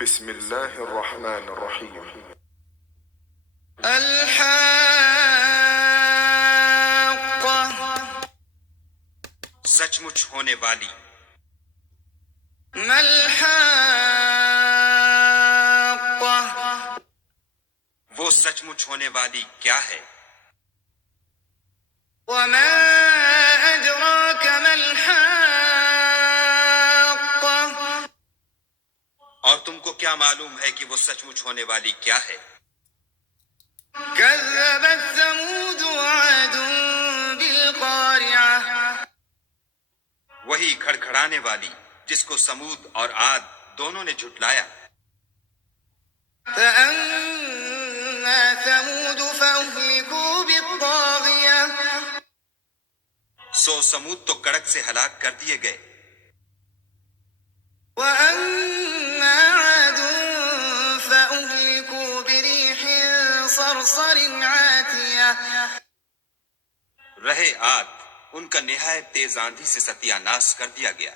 بسم الله الرحمن الرحيم. الحاقة، سچ مچ ہونے والی. ما الحاقة، وہ سچ مچ ہونے والی کیا ہے؟ وما أدراك ما الحاقة، اور تم کو کیا معلوم ہے کہ وہ سچ مچ ہونے والی کیا ہے؟ كذبت ثمود وعاد بالقارعة، وہی کھڑکھڑانے والی جس کو سمود اور عاد دونوں نے جھٹلایا. فأما ثمود فأهلكوا بالطاغية، سو سمود تو کڑک سے ہلاک کر دیے گئے. وأما عاد فأهلكوا بريح صرصر عاتية، رہے عاد، ان کا نہایت تیز آندھی سے ستیہ ناش کر دیا گیا.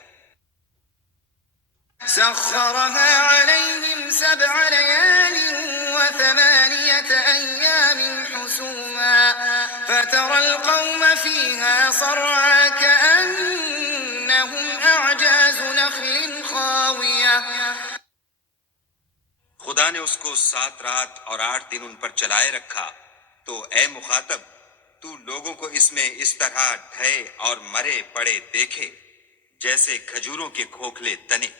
سخرها عليهم 7 ليال و8 أيام حسوما فترى القوم فيها صرعا كأنهم أعجاز نخل خاوية. خدا نے اس کو 7 رات اور 8 دن ان پر چلائے رکھا. تو اے مخاطب، تو لوگوں کو اس میں اس طرح ڈھے اور مرے پڑے دیکھے جیسے کھجوروں کے کھوکھلے تنے.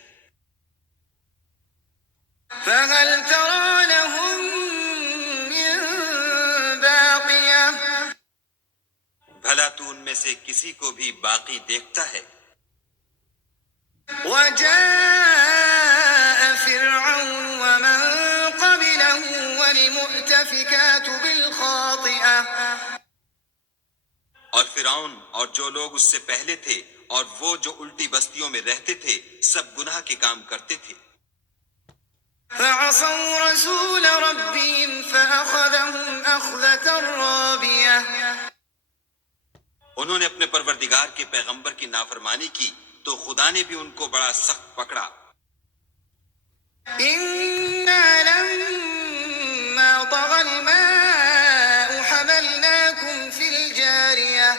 فهل ترى لهم من باقية، بھلا تو ان میں سے کسی کو بھی باقی دیکھتا ہے؟ وجاء فرعون ومن قبله والمؤتفكات بالخاطئة، اور فرعون اور جو لوگ اس سے پہلے تھے اور وہ جو الٹی بستیوں میں رہتے تھے سب گناہ کے کام کرتے تھے. فعصوا رسول ربهم فأخذهم أخذة رابية. انہوں نے اپنے پروردگار کے پیغمبر کی نافرمانی کی تو خدا نے بھی ان کو بڑا سخت پکڑا. إنا لما طغى الماء حملناكم في الجارية،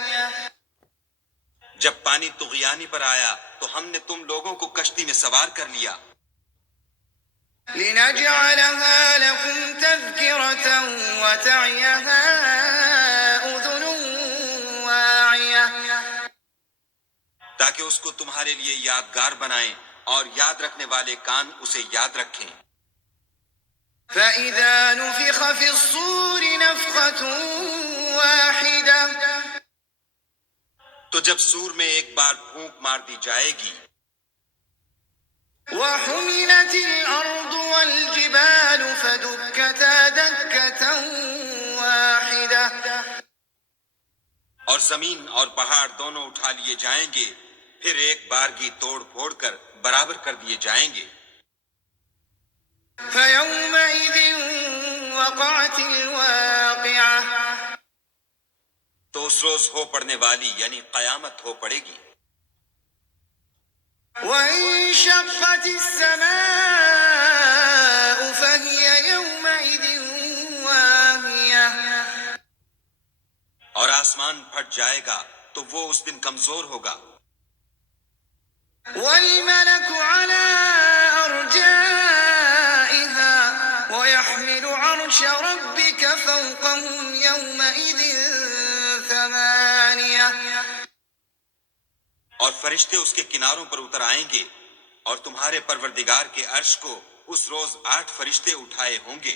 جب پانی طغیانی پر آیا تو ہم نے تم لوگوں کو کشتی میں سوار کر لیا. لنجعلها لكم تذكرة وتعيها أذن واعية. تاکہ اس کو تمہارے لیے یادگار بنائیں اور یاد رکھنے والے کان اسے یاد رکھیں. فإذا نفخ في الصور نفخة واحدة، تو جب سور میں ایک بار پھونک مار دی جائے گی وحملت الأرض والجبال فدكتا دكة واحدة، اور زمین اور پہاڑ دونوں اٹھا لیے جائیں گے پھر ایک بارگی توڑ پھوڑ کر برابر کر دیے جائیں گے. فيومئذ وقعت الواقعة، تو اس روز ہو پڑنے والی یعنی قیامت ہو پڑے گی. وانشقت السماء فهي يومئذ واهية، اور آسمان پھٹ جائے گا تو وہ اس دن کمزور ہوگا. والملك على أرجائها ويحمل عرش ربك فوقهم يومئذ 8. اور فرشتے اس کے کناروں پر اتر آئیں گے اور تمہارے پروردگار کے عرش کو اس روز 8 فرشتے اٹھائے ہوں گے.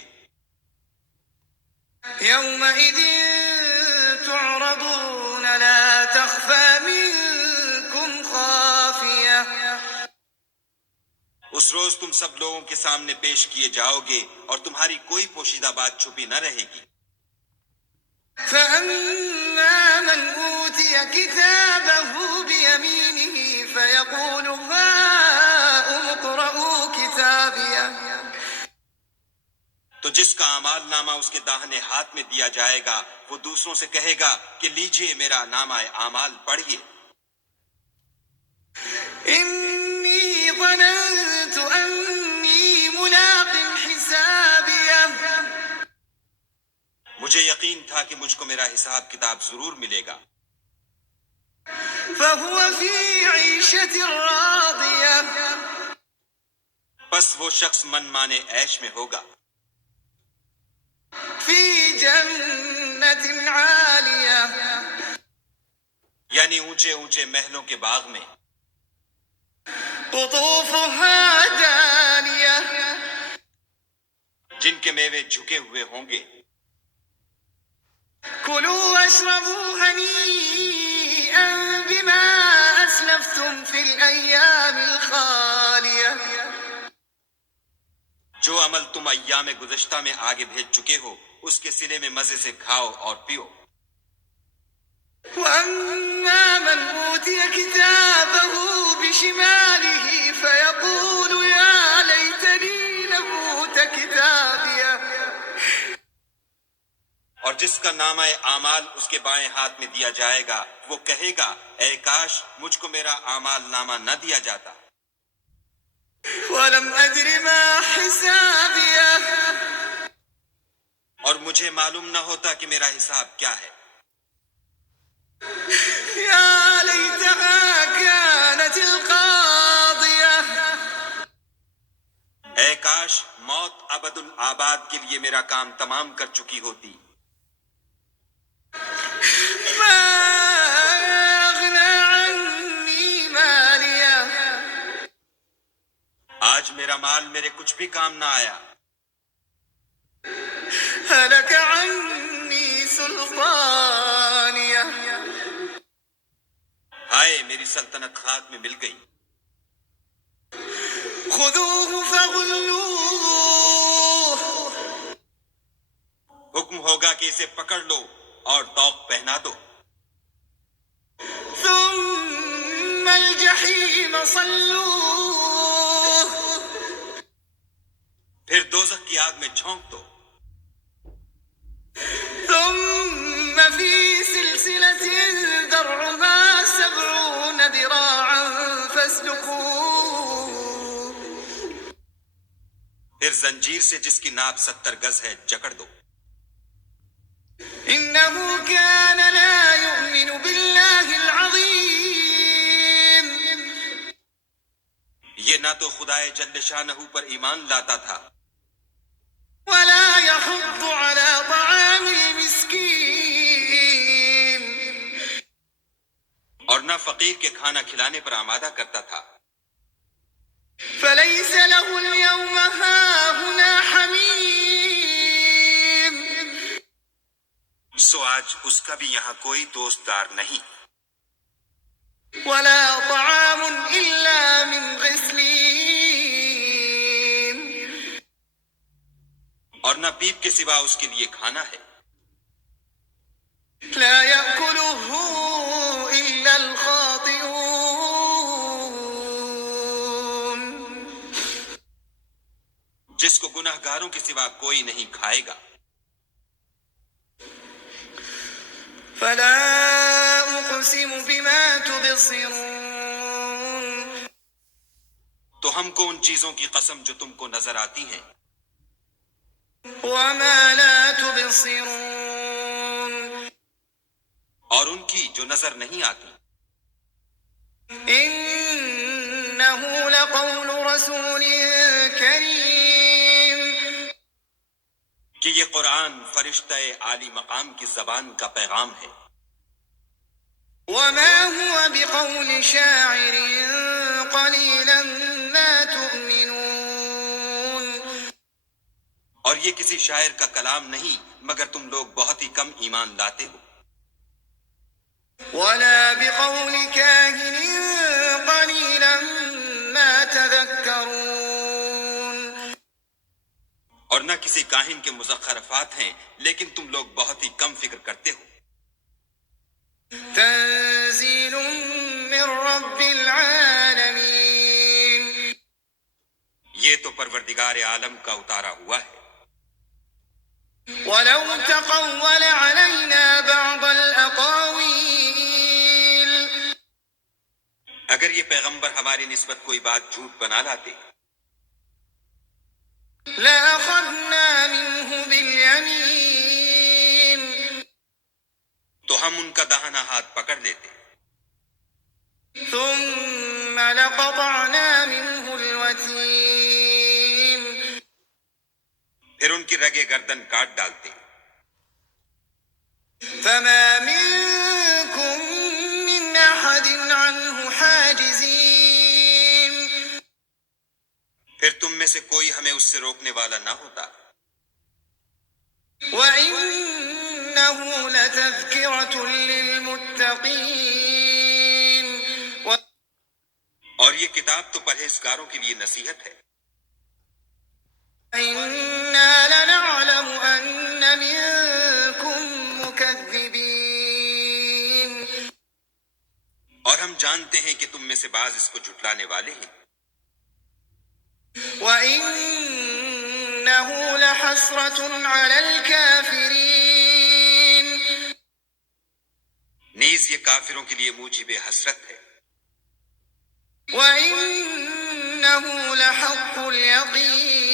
يومئذ تعرضون لا تخفى منكم خافية، اس روز تم سب لوگوں کے سامنے پیش کیے جاؤ گے اور تمہاری کوئی پوشیدہ بات چھپی نہ رہے گی. فأما من أوتي كتابه بيمينه فيقول هاؤم اقرءوا كتابيه، تو جس کا اعمال نامہ اس کے داہنے ہاتھ میں دیا جائے گا وہ دوسروں سے کہے گا کہ لیجئے میرا نامہ اعمال پڑھیے. إني ظننت أني ملاق مجھے یقین تھا کہ مجھ کو میرا حساب کتاب ضرور ملے گا، فهو في عيشة راضية بس وہ شخص من مانے عیش میں ہوگا، في جنة عالية یعنی اونچے اونچے محلوں کے باغ میں، قطوفها دانية جن کے میوے جھکے ہوئے ہوں گے، كلوا واشربوا هنيئا بما أسلفتم في الأيام الخالية جو عمل تم ایام گزشتہ میں آگے بھیج چکے ہو اس کے صلے میں مزے سے کھاؤ اور پیو۔ وأما من أوتي كتابه بشماله فيقول يا ليتني لم أوت كتابيه اور جس کا نامہ اعمال اس کے بائیں ہاتھ میں دیا جائے گا وہ کہے گا اے کاش مجھ کو میرا اعمال نامہ نہ دیا جاتا، ولم أدر ما حسابيه اور مجھے معلوم نہ ہوتا کہ میرا حساب کیا ہے۔ يا ليتها كانت القاضية اے کاش موت ابد الآباد کے لیے میرا کام تمام کر چکی ہوتی، ما أغنى عني ماليه آج میرا مال میرے کچھ بھی کام نہ آیا، هلك عني سلطانيه ہائے میری سلطنت خاک میں مل گئی۔ خذوه فغلوه حکم ہوگا کہ اسے پکڑ لو اور طوق پہنا دو، ثم الجحيم صلوه پھر دوزخ کی آگ میں جھونک دو، ثم في سلسلة ذرعها 70 ذراعا فاسلكوه پھر زنجیر سے جس کی ناپ 70 گز ہے جکڑ دو، إنه كان لا يؤمن بالله العظيم یہ نہ تو خدائے جل شانہ پر ایمان لاتا تھا ولا يحض على طعام المسكين اور نہ فقیر کے کھانا کھلانے پر آمادہ کرتا تھا، فليس له اليوم هاهنا حميم سو آج اس کا بھی یہاں کوئی دوست دار نہیں، ولا طعام إلا من غسلين اور نہ پیپ کے سوا اس کے لیے کھانا ہے، لا يأكله إلا الخاطئون جس کو گناہ گاروں کے سوا کوئی نہیں کھائے گا۔ فلا أقسم بما تبصرون تو ہم کو ان چیزوں کی قسم جو تم کو نظر آتی ہیں وما لا تبصرون اور ان کی جو نظر نہیں آتی، إنه لقول رسول كريم کہ یہ قرآن فرشتہ عالی مقام کی زبان کا پیغام ہے، وما هو بقول شاعر قليلا ما تؤمنون اور یہ کسی شاعر کا کلام نہیں مگر تم لوگ بہت ہی کم ایمان لاتے ہو، ولا بقول كاهن قليلا ما تذكرون اور نہ کسی کاہن کے مزخرفات ہیں لیکن تم لوگ بہت ہی کم فکر کرتے ہو۔ تنزيل من رب العالمين یہ تو پروردگار عالم کا اتارا ہوا ہے، ولو تقول علينا بعض الأقاويل اگر یہ پیغمبر ہماری نسبت کوئی بات جھوٹ بنا لاتے لأخذنا منه باليمين تو ہم ان کا داہنا ہاتھ پکڑ لیتے، ثم لقطعنا منه الوتين پھر ان کی رگے گردن کاٹ ڈالتے، فما منكم من أحد عنه حاجزين پھر تم میں سے کوئی ہمیں اس سے روکنے والا نہ ہوتا، وإنه لتذكرة للمتقين اور یہ کتاب تو پرہیزگاروں کے لیے نصیحت ہے، وإنا لنعلم أن منكم مكذبين اور ہم جانتے ہیں کہ تم میں سے بعض اس کو جھٹلانے والے ہیں، وإنه لحسرة على الكافرين نیز یہ کافروں کے لیے موجب حسرت ہے، وإنه لحق اليقين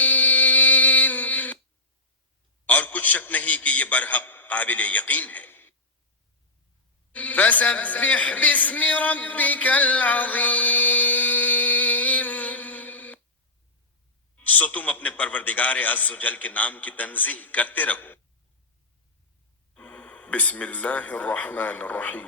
اور کچھ شک نہیں کہ یہ برحق قابل یقین ہے، فسبح باسم ربك العظيم سو تم اپنے پروردگار عز و جل کے نام کی تنزیہ کرتے رہو۔ بسم الله الرحمن الرحيم